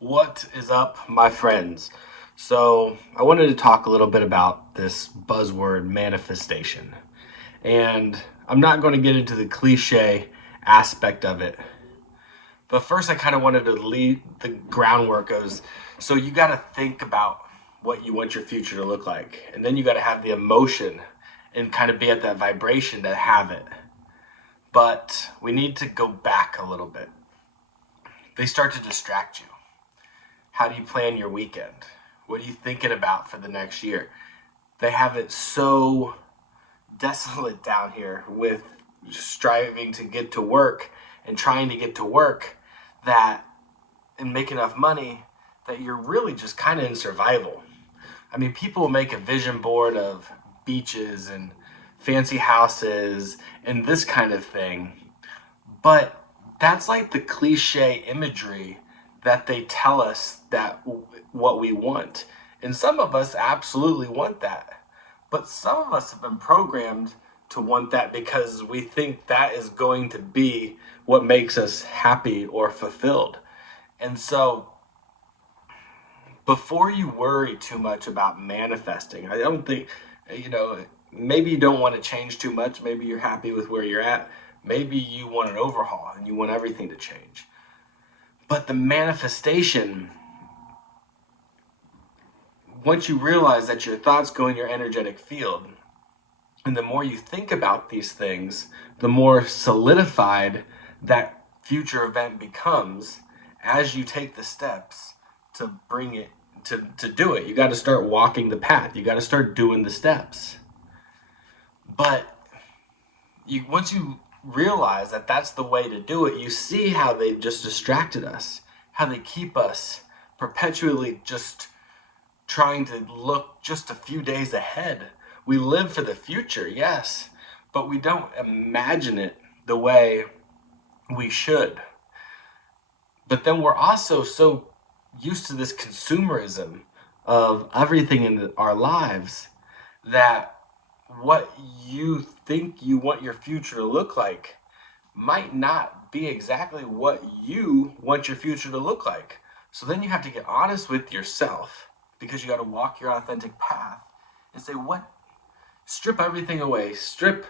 What is up, my friends? So, I wanted to talk a little bit about this buzzword manifestation. And I'm not going to get into the cliche aspect of it. But first, I kind of wanted to lead the groundwork of so you got to think about what you want your future to look like. And then you got to have the emotion and kind of be at that vibration to have it. But we need to go back a little bit. They start to distract you. How do you plan your weekend? What are you thinking about for the next year? They have it so desolate down here with striving to get to work and trying to get to work that and make enough money that you're really just kind of in survival. I mean, people will make a vision board of beaches and fancy houses and this kind of thing, but that's like the cliche imagery that they tell us that what we want. And some of us absolutely want that. But some of us have been programmed to want that because we think that is going to be what makes us happy or fulfilled. And so before you worry too much about manifesting, I don't think, you know, maybe you don't want to change too much. Maybe you're happy with where you're at. Maybe you want an overhaul and you want everything to change. But the manifestation, once you realize that your thoughts go in your energetic field, and the more you think about these things, the more solidified that future event becomes as you take the steps to bring it to do it. You got to start walking the path. You got to start doing the steps. But you once you realize that that's the way to do it, you see how they've just distracted us, how they keep us perpetually just trying to look just a few days ahead. We live for the future, yes, but we don't imagine it the way we should. But then we're also so used to this consumerism of everything in our lives that what you think you want your future to look like might not be exactly what you want your future to look like. So then you have to get honest with yourself because you got to walk your authentic path and say, what? Strip everything away. Strip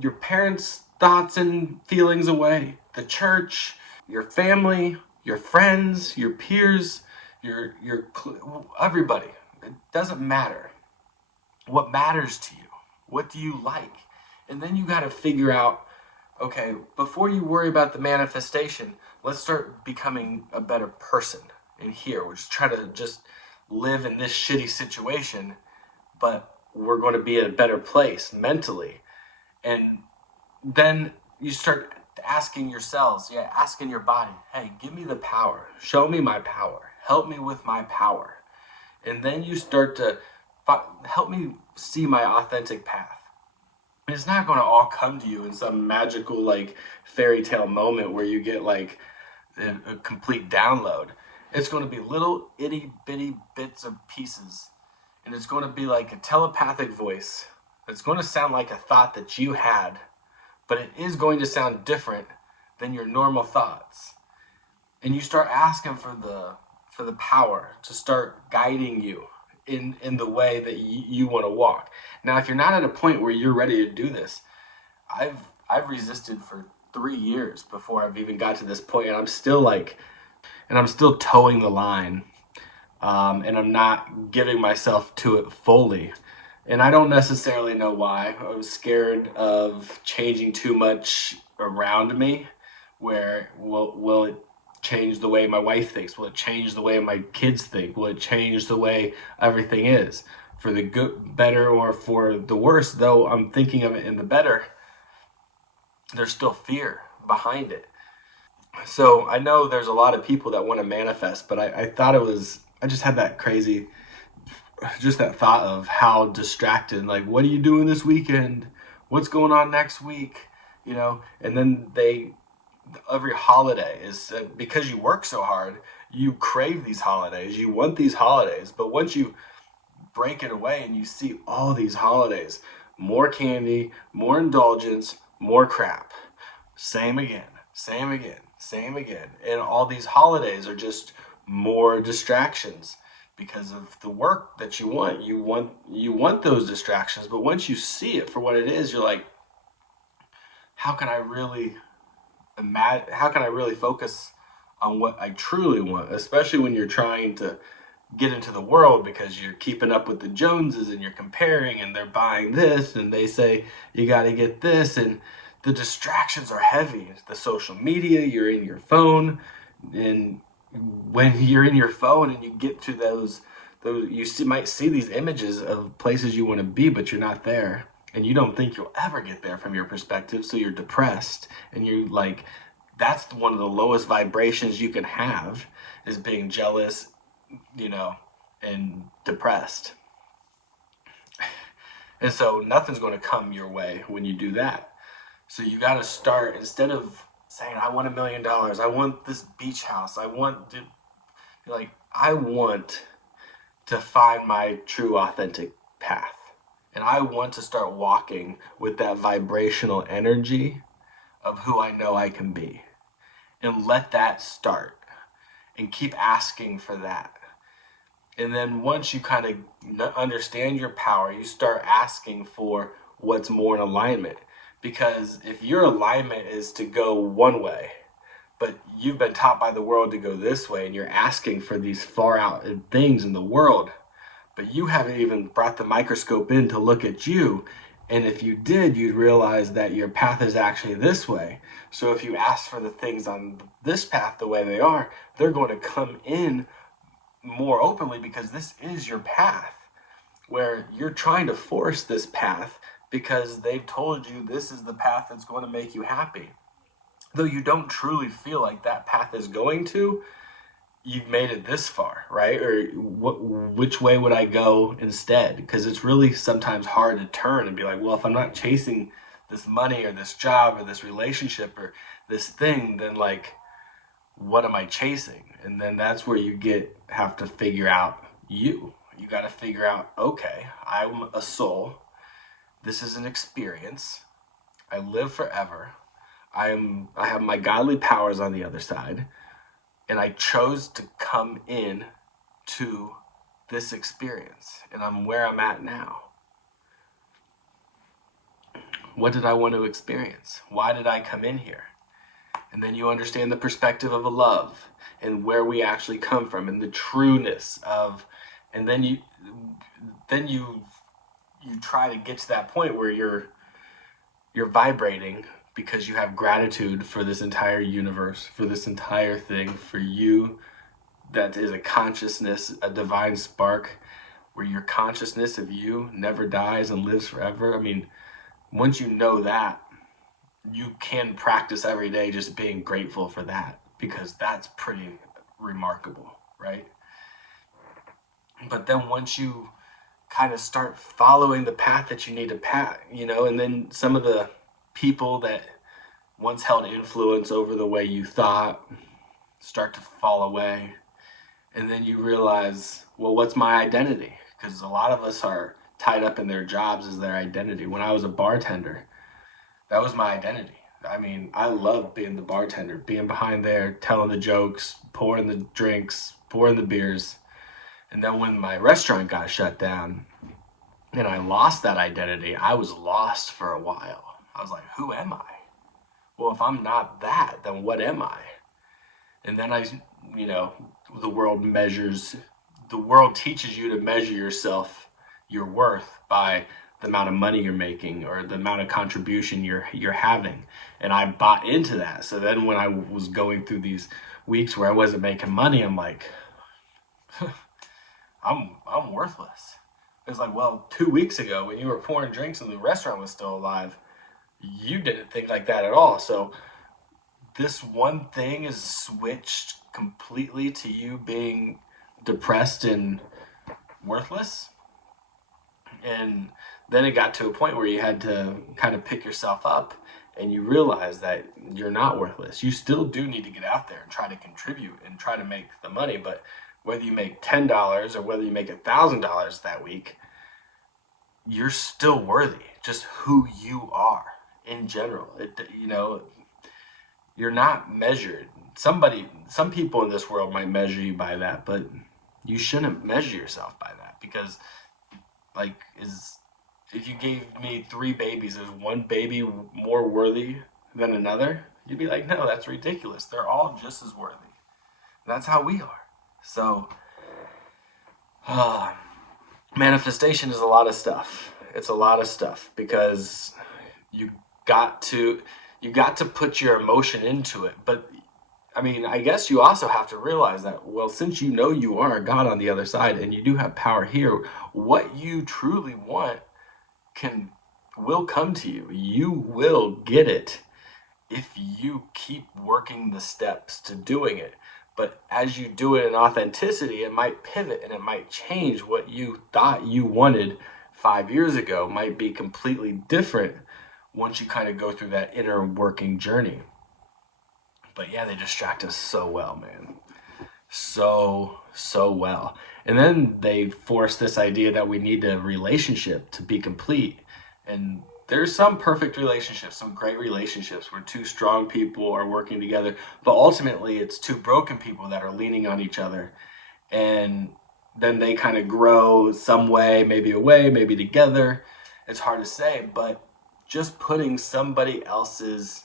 your parents' thoughts and feelings away. The church, your family, your friends, your peers, your everybody. It doesn't matter. What matters to you? What do you like? And then you got to figure out, okay, before you worry about the manifestation, let's start becoming a better person in here. We're just trying to just live in this shitty situation, but we're going to be in a better place mentally. And then you start asking yourselves, yeah, asking your body, hey, give me the power. Show me my power. Help me with my power. And then you start to help me see my authentic path. And it's not going to all come to you in some magical, like, fairy tale moment where you get, like, a complete download. It's going to be little itty bitty bits of pieces. And it's going to be like a telepathic voice. It's going to sound like a thought that you had, but it is going to sound different than your normal thoughts. And you start asking for the power to start guiding you in the way that you want to walk. Now, if you're not at a point where you're ready to do this, I've resisted for 3 years before I've even got to this point, and I'm still towing the line, and I'm not giving myself to it fully. And I don't necessarily know why. I was scared of changing too much around me. Where will it change the way my wife thinks? Will it change the way my kids think? Will it change the way everything is? For the good, better, or for the worse, though I'm thinking of it in the better, there's still fear behind it. So I know there's a lot of people that want to manifest, but I thought I just had that crazy, just that thought of how distracted, like, what are you doing this weekend? What's going on next week? And then every holiday is because you work so hard, you crave these holidays, you want these holidays, but once you break it away and you see all these holidays, more candy, more indulgence, more crap, same again, same again, same again, and all these holidays are just more distractions because of the work that you want. You want those distractions, but once you see it for what it is, you're like, how can I really imagine? How can I really focus on what I truly want? Especially when you're trying to get into the world because you're keeping up with the Joneses and you're comparing and they're buying this and they say you got to get this, and the distractions are heavy. The social media, you're in your phone, and when you're in your phone and you get to those might see these images of places you want to be, but you're not there, and you don't think you'll ever get there from your perspective, so you're depressed, and you're like, that's one of the lowest vibrations you can have, is being jealous, and depressed. And so nothing's going to come your way when you do that. So you got to start, instead of saying, I want $1 million, I want this beach house, I want to find my true authentic path. And I want to start walking with that vibrational energy of who I know I can be. And let that start. And keep asking for that. And then once you kind of understand your power, you start asking for what's more in alignment. Because if your alignment is to go one way, but you've been taught by the world to go this way, and you're asking for these far out things in the world, but you haven't even brought the microscope in to look at you. And if you did, you'd realize that your path is actually this way. So if you ask for the things on this path the way they are, they're going to come in more openly, because this is your path. Where you're trying to force this path because they've told you this is the path that's going to make you happy. Though you don't truly feel like that path is going to, you've made it this far, right? Or which way would I go instead? Because it's really sometimes hard to turn and be like, well, if I'm not chasing this money or this job or this relationship or this thing, then like, what am I chasing? And then that's where you have to figure out you. You got to figure out, okay, I'm a soul. This is an experience. I live forever. I have my godly powers on the other side. And I chose to come in to this experience. And I'm where I'm at now. What did I want to experience? Why did I come in here? And then you understand the perspective of a love and where we actually come from and the trueness of, and then you try to get to that point where you're vibrating because you have gratitude for this entire universe, for this entire thing, for you. That is a consciousness, a divine spark, where your consciousness of you never dies and lives forever. I mean, once you know that, you can practice every day just being grateful for that, because that's pretty remarkable, right? But then once you kind of start following the path that you need to and then some of the people that once held influence over the way you thought start to fall away. And then you realize, well, what's my identity? Because a lot of us are tied up in their jobs as their identity. When I was a bartender, that was my identity. I mean, I loved being the bartender, being behind there, telling the jokes, pouring the drinks, pouring the beers. And then when my restaurant got shut down and I lost that identity, I was lost for a while. I was like, who am I? Well, if I'm not that, then what am I? And then the world teaches you to measure yourself, your worth, by the amount of money you're making or the amount of contribution you're having. And I bought into that. So then when I was going through these weeks where I wasn't making money, I'm like, I'm worthless. It's like, well, 2 weeks ago when you were pouring drinks and the restaurant was still alive, you didn't think like that at all. So this one thing is switched completely to you being depressed and worthless. And then it got to a point where you had to kind of pick yourself up, and you realize that you're not worthless. You still do need to get out there and try to contribute and try to make the money. But whether you make $10 or whether you make $1,000 that week, you're still worthy. Just who you are in general. You're not measured some people in this world might measure you by that, but you shouldn't measure yourself by that, because like, if you gave me three babies, is one baby more worthy than another? You'd be like, no, that's ridiculous. They're all just as worthy. And that's how we are. So, manifestation is a lot of stuff. It's a lot of stuff, because you got to put your emotion into it. But I mean, I guess you also have to realize that, well, since you know you are a God on the other side and you do have power here, what you truly want will come to you. You will get it if you keep working the steps to doing it. But as you do it in authenticity, it might pivot and it might change. What you thought you wanted 5 years ago might be completely different once you kind of go through that inner working journey. But yeah, they distract us so well, man. So well. And then they force this idea that we need a relationship to be complete. And there's some perfect relationships, some great relationships where two strong people are working together, but ultimately it's two broken people that are leaning on each other. And then they kind of grow some way, maybe away, maybe together. It's hard to say, but just putting somebody else's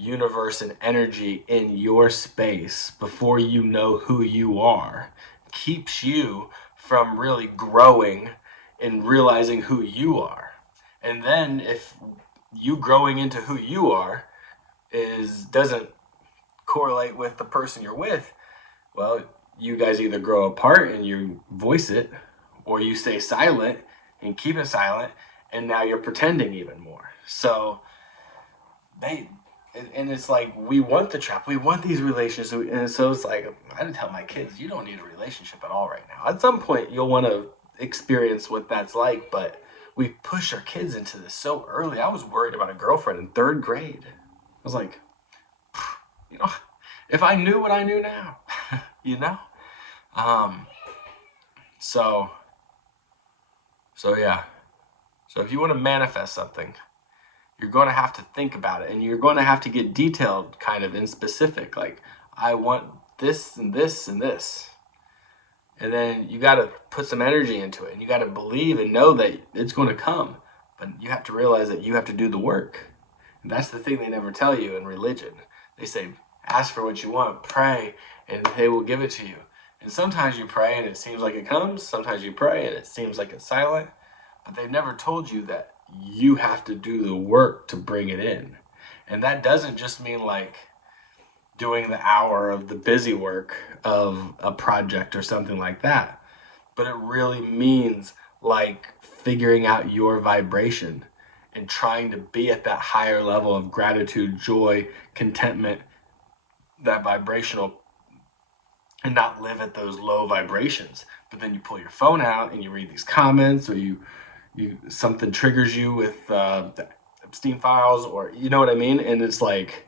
universe and energy in your space before you know who you are keeps you from really growing and realizing who you are. And then if you growing into who you are doesn't correlate with the person you're with, well, you guys either grow apart and you voice it, or you stay silent and keep it silent, and now you're pretending even more. So it's like, we want the trap, we want these relationships, and so it's like, I didn't tell my kids, you don't need a relationship at all right now. At some point you'll want to experience what that's like, but we push our kids into this so early. I was worried about a girlfriend in 3rd grade. I was like, if I knew what I knew now, so yeah. So if you want to manifest something, you're going to have to think about it, and you're going to have to get detailed, kind of in specific, like, I want this and this and this. And then you got to put some energy into it, and you got to believe and know that it's going to come. But you have to realize that you have to do the work. And that's the thing they never tell you in religion. They say, ask for what you want, pray, and they will give it to you. And sometimes you pray and it seems like it comes. Sometimes you pray and it seems like it's silent. But they've never told you that you have to do the work to bring it in. And that doesn't just mean like doing the hour of the busy work of a project or something like that. But it really means like figuring out your vibration and trying to be at that higher level of gratitude, joy, contentment, that vibrational, and not live at those low vibrations. But then you pull your phone out and you read these comments, or you something triggers you with the Epstein files, or you know what I mean? And it's like,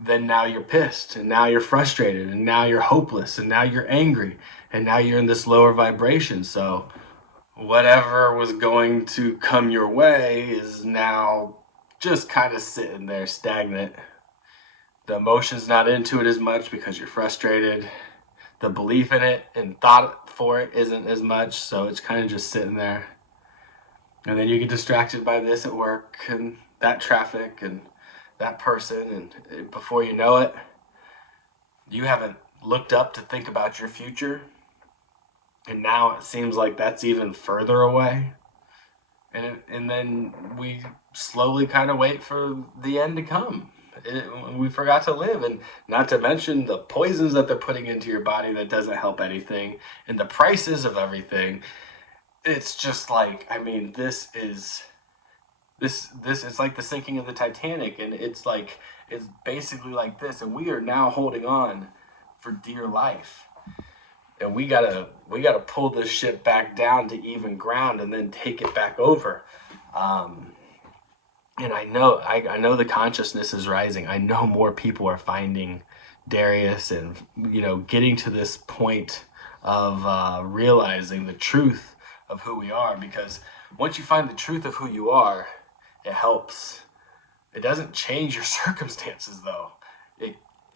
then now you're pissed, and now you're frustrated, and now you're hopeless, and now you're angry, and now you're in this lower vibration. So whatever was going to come your way is now just kind of sitting there stagnant. The emotion's not into it as much because you're frustrated. The belief in it and thought for it isn't as much, so it's kind of just sitting there. And then you get distracted by this at work and that traffic and that person, and before you know it, you haven't looked up to think about your future, and now it seems like that's even further away. And then we slowly kind of wait for the end to come. We forgot to live, and not to mention the poisons that they're putting into your body that doesn't help anything, and the prices of everything. It's just like, I mean, this is like the sinking of the Titanic, and it's basically like this, and we are now holding on for dear life, and we gotta pull this ship back down to even ground and then take it back over. And I know the consciousness is rising. I know more people are finding Darius, and getting to this point of realizing the truth of who we are. Because once you find the truth of who you are, it helps. It doesn't change your circumstances, though.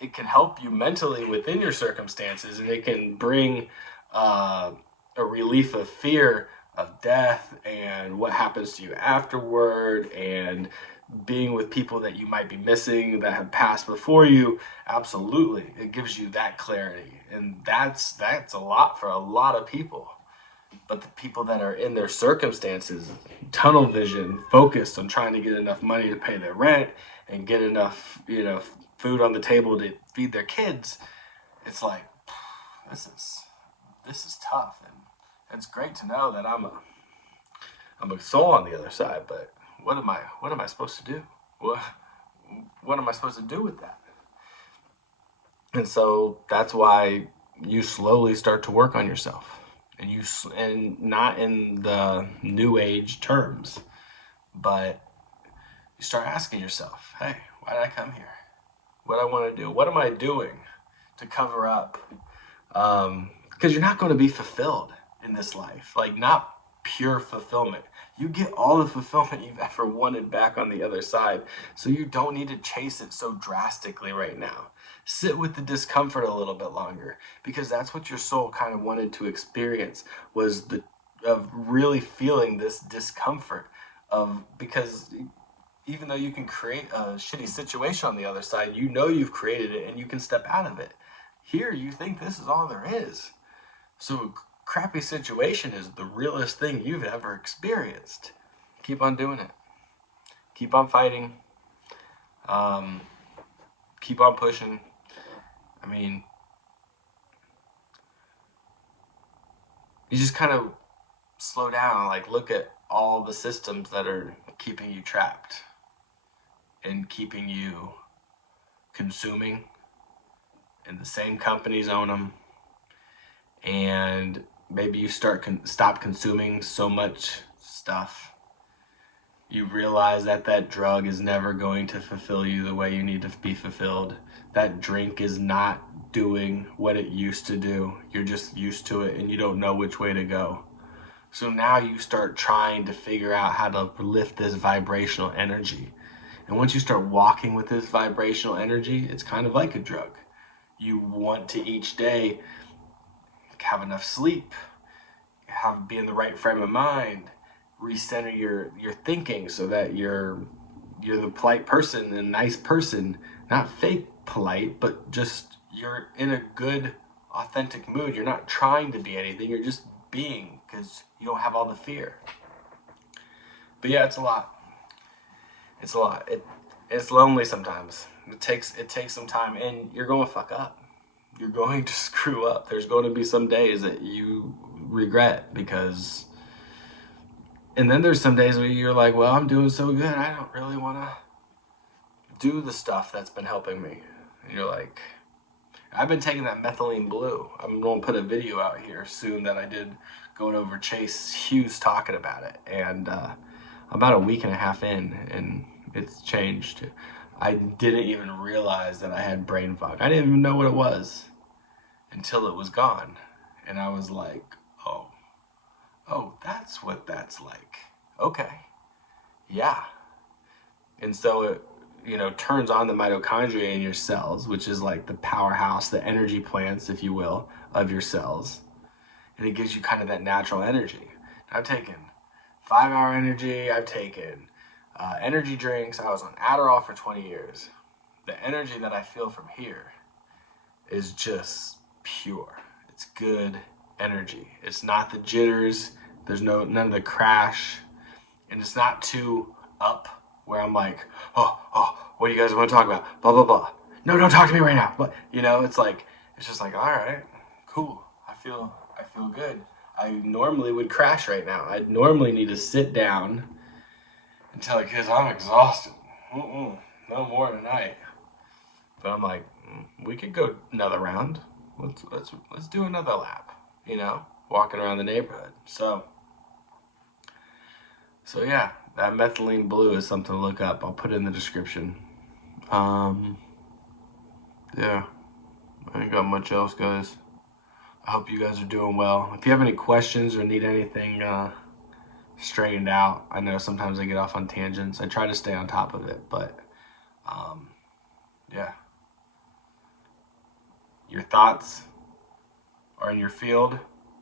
it can help you mentally within your circumstances, and it can bring a relief of fear of death and what happens to you afterward, and being with people that you might be missing that have passed before you. Absolutely, it gives you that clarity, and that's a lot for a lot of people. But the people that are in their circumstances, tunnel vision, focused on trying to get enough money to pay their rent and get enough, food on the table to feed their kids, it's like, this is tough. And it's great to know that I'm a soul on the other side, but what am I supposed to do? What am I supposed to do with that? And so that's why you slowly start to work on yourself, and not in the new age terms, but you start asking yourself, hey, why did I come here? What I want to do? What am I doing to cover up? Because you're not going to be fulfilled in this life, like not pure fulfillment. You get all the fulfillment you've ever wanted back on the other side, so you don't need to chase it so drastically right now. Sit with the discomfort a little bit longer, because that's what your soul kind of wanted to experience, was of really feeling this discomfort because even though you can create a shitty situation on the other side, you've created it and you can step out of it. Here, you think this is all there is. So a crappy situation is the realest thing you've ever experienced. Keep on doing it. Keep on fighting. Keep on pushing. I mean, you just kind of slow down, like look at all the systems that are keeping you trapped and keeping you consuming, and the same companies own them. And maybe you stop consuming so much stuff. You realize that drug is never going to fulfill you the way you need to be fulfilled. That drink is not doing what it used to do. You're just used to it and you don't know which way to go. So now you start trying to figure out how to lift this vibrational energy. And once you start walking with this vibrational energy, it's kind of like a drug. You want to each day have enough sleep, be in the right frame of mind, recenter your thinking so that you're the polite person, and nice person, not fake polite, but just you're in a good, authentic mood. You're not trying to be anything. You're just being, because you don't have all the fear. But yeah, it's a lot. It's a lot. It's lonely sometimes. It takes some time, and you're going to fuck up. You're going to screw up. There's going to be some days that you regret, and then there's some days where you're like, well, I'm doing so good, I don't really want to do the stuff that's been helping me. And you're like, I've been taking that methylene blue. I'm going to put a video out here soon that I did going over Chase Hughes talking about it. And about a week and a half in, and it's changed. I didn't even realize that I had brain fog. I didn't even know what it was until it was gone. And I was like, oh, that's what that's like. Okay. Yeah. And so it, turns on the mitochondria in your cells, which is like the powerhouse, the energy plants, if you will, of your cells. And it gives you kind of that natural energy. I've taken 5-hour energy. I've taken energy drinks. I was on Adderall for 20 years. The energy that I feel from here is just pure. It's good energy. It's not the jitters. There's none of the crash. And it's not too up where I'm like, oh, what do you guys want to talk about? Blah, blah, blah. No, don't talk to me right now. But, it's just like, all right, cool. I feel good. I normally would crash right now. I'd normally need to sit down and tell the kids I'm exhausted. No more tonight. But I'm like, we could go another round. Let's do another lap. Walking around the neighborhood. So yeah, that methylene blue is something to look up. I'll put it in the description. Yeah, I ain't got much else, guys. I hope you guys are doing well. If you have any questions or need anything straightened out, I know sometimes I get off on tangents. I try to stay on top of it, but yeah. your thoughts are in your field,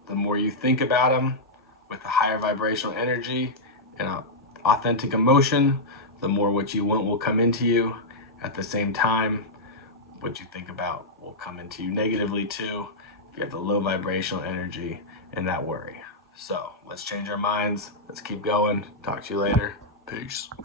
the more you think about them with a higher vibrational energy and authentic emotion, the more what you want will come into you. At the same time, what you think about will come into you negatively too if you have the low vibrational energy and that worry. So let's change our minds. Let's keep going. Talk to you later. Peace.